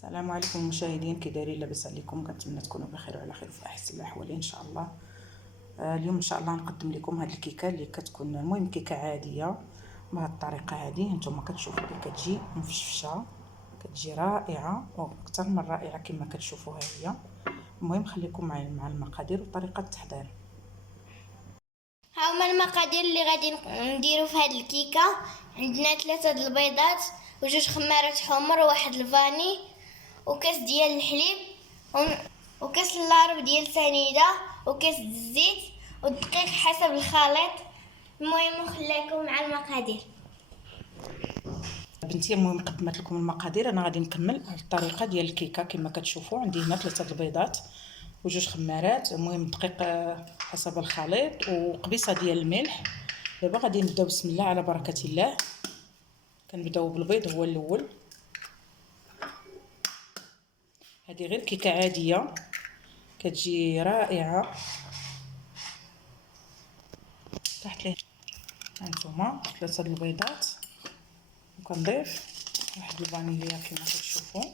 السلام عليكم المشاهدين، كي دايرين؟ لاباس عليكم؟ كنتمنى تكونوا بخير وعلى خير في احسن الاحوال ان شاء الله. اليوم ان شاء الله نقدم لكم هذه الكيكه اللي كتكون المهم كيكه عاديه بهذه الطريقه هذه. نتوما كتشوفوا اللي كتجي مفشفشه، كتجي رائعه واكثر من رائعه كما كتشوفوها هي. المهم خليكم معايا مع المقادير وطريقه التحضير. هاهما المقادير اللي غادي نديرو في هاد الكيكه. عندنا 3 البيضات وجوج خمارات حمر وواحد الفاني وكاس ديال الحليب وكاس اللاروب ديال سنيده وكاس الزيت والدقيق حسب الخليط. المهم نخليكم مع المقادير. بنتي المهم قدمت لكم المقادير، انا غادي نكمل الطريقه ديال الكيكه كما كتشوفوا. عندي هنا 3 البيضات وجوج خمارات، المهم دقيق حسب الخليط وقبيصه ديال الملح. دابا غادي نبداو بسم الله على بركه الله. كنبداو بالبيض هو الاول. هذه غير كيكه عاديه كتجي رائعه. تحت ليه هانتوما 3 البيضات وكنضيف واحد الفانيليا كما كتشوفوا.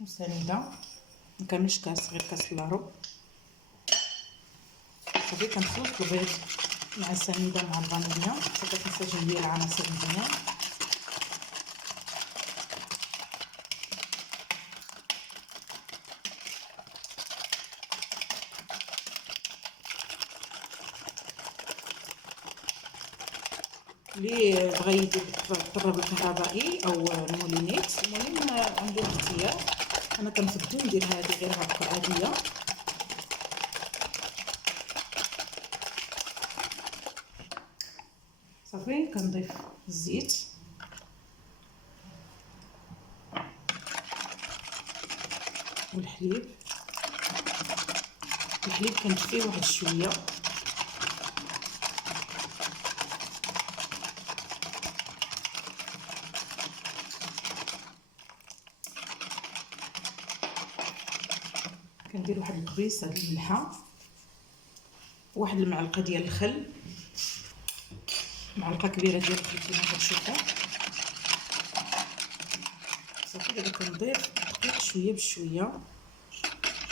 وسنيده مكملش كاس، غير كاس لاروب. صافي كنخلط البيض مع السنيده مع الفانيليا حتى كتنسجم ليا العناصر مزيان. اللي بغى يدير الطراب الكهربائي او المولينيت المهم عنده الاختيار. انا كنفضل ندير هذه غير هكا عاديه. صافي كنضيف الزيت والحليب. الحليب كنخفيه واحد شويه كندير واحد القبيصه ديال الملحه، واحد المعلقه ديال الخل، معلقه كبيره ديال الخل كما كتشوفوا. صافي دابا كنضيف الدقيق شويه بشويه،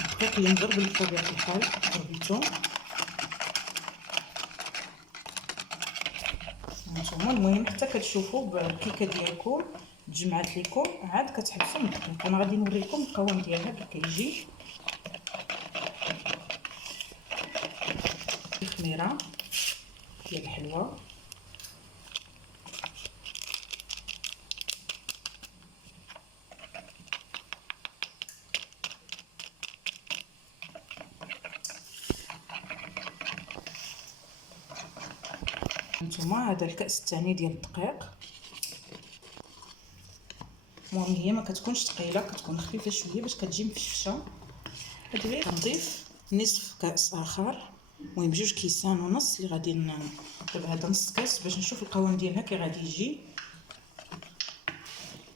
الدقيق اللي مغربل بطبيعه الحال غربلتو. هانتوما المهم حتى كتشوفوا بالكيكه ديالكم تجمعات لكم عاد كتحبسوا من الدقيق. انا غادي نوريكم القوام ديالها كي كيجي. الخميره ديال الحلوه هانتوما. هذا الكاس الثاني ديال الدقيق. المهم هي ما كتكونش ثقيله، كتكون خفيفه شويه باش كتجي مفشفشه. هادي غير كنضيف نصف كاس اخر، المهم 2 كيسان ونص اللي غادي نضرب هذا نص كاس باش نشوف القوام ديالها كي غادي يجي.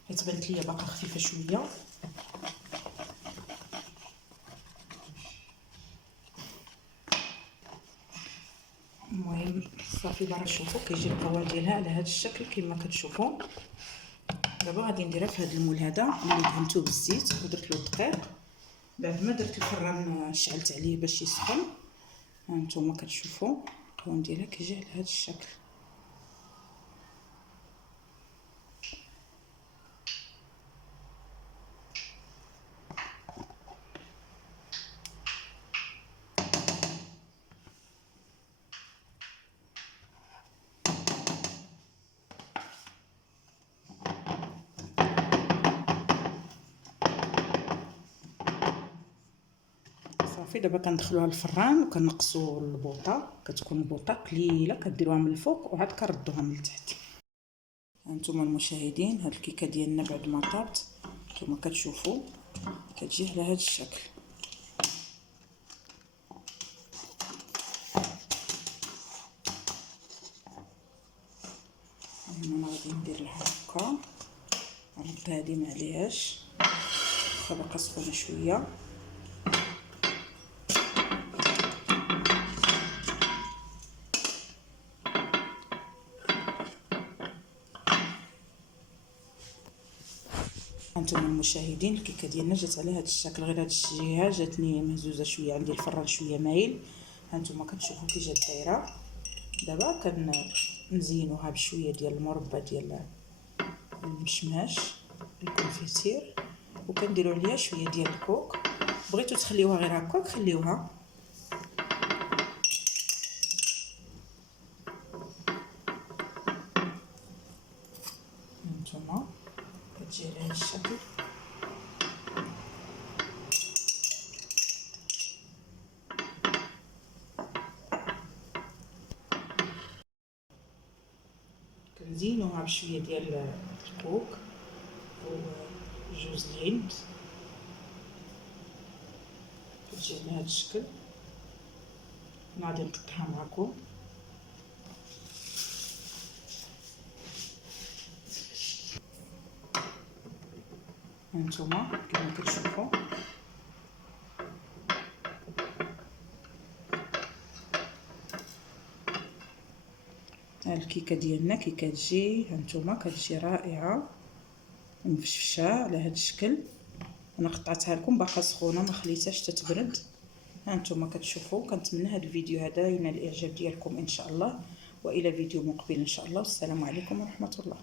حيت بانت ليا باقا خفيفه شويه. المهم صافي بقى نشوفوا كيجي القوام ديالها على هذا الشكل كما كتشوفوا. دابا غادي نديرها في هذا المول هذا اللي دهنته بالزيت ودرت له الدقيق. بعد ما درت الفران شعلت عليه باش يسخن. هانتوما كتشوفوا القوام ديالها كيجي على هذا الشكل. صافي دابا كندخلوها للفران وكنقصوا البوطه. كتكون البوطه قليله كديروها من الفوق وعاد كردوها من التحت. هانتوما المشاهدين هاد الكيكه ديالنا بعد ما طابت نتوما كتشوفوا كتجي على هذا الشكل. انا غادي ندير لها هكا نرد هادي معليهاش واخا باقا سخونه شويه. انتم المشاهدين الكيكه ديالنا جات على هذا الشكل، غير هذا الجهه جاتني مهزوزه شويه، عندي الفران شويه مايل. هانتوما كتشوفوا كي جات دايره. دابا كنزينوها بشويه ديال المربى ديال المشماش الكونفيتير، وكنديروا عليها شويه ديال الكوك. بغيتو تخليوها غير هكاك خليوها. هانتوما كتجي على هذا الشكل. كنزينوها بشويه ديال الكوك وجوز الهند. كتجي على هذا الشكل. انا غادي نقطعها معكم. هانتوما كما كتشوفوا الكيكه ديالنا كي كتجي. هانتوما كتجي رائعه مفشفشه على هذا الشكل. انا قطعتها لكم باقا سخونه، ما خليتهاش تتبرد. هانتوما كتشوفوا. كنتمنى هذا الفيديو هذا ينال الاعجاب ديالكم ان شاء الله، والى فيديو مقبل ان شاء الله. والسلام عليكم ورحمه الله.